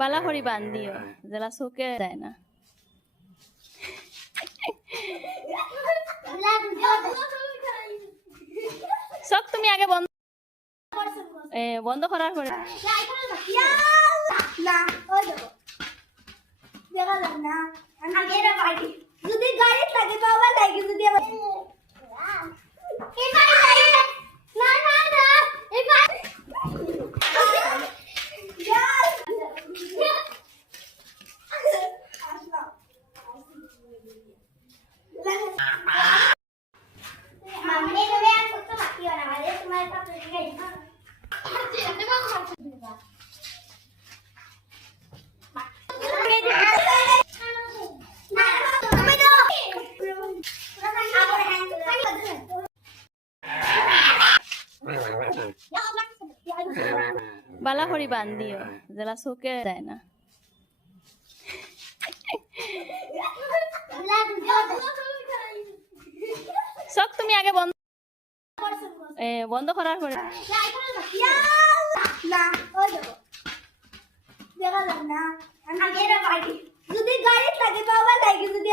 বালা করি বান দিও যেলা চোখে দেয় না। চোখ তুমি আগে বন্ধ বন্ধ করার পরে যদি গাড়ি থাকে বাবা লাগে যদি বালা করি বান দিও যেলা চোখে দেয় না। চোখ তুমি আগে বন্ধ বন্ধ করার পরে যদি গাড়ি থাকে বাবা লাগে যদি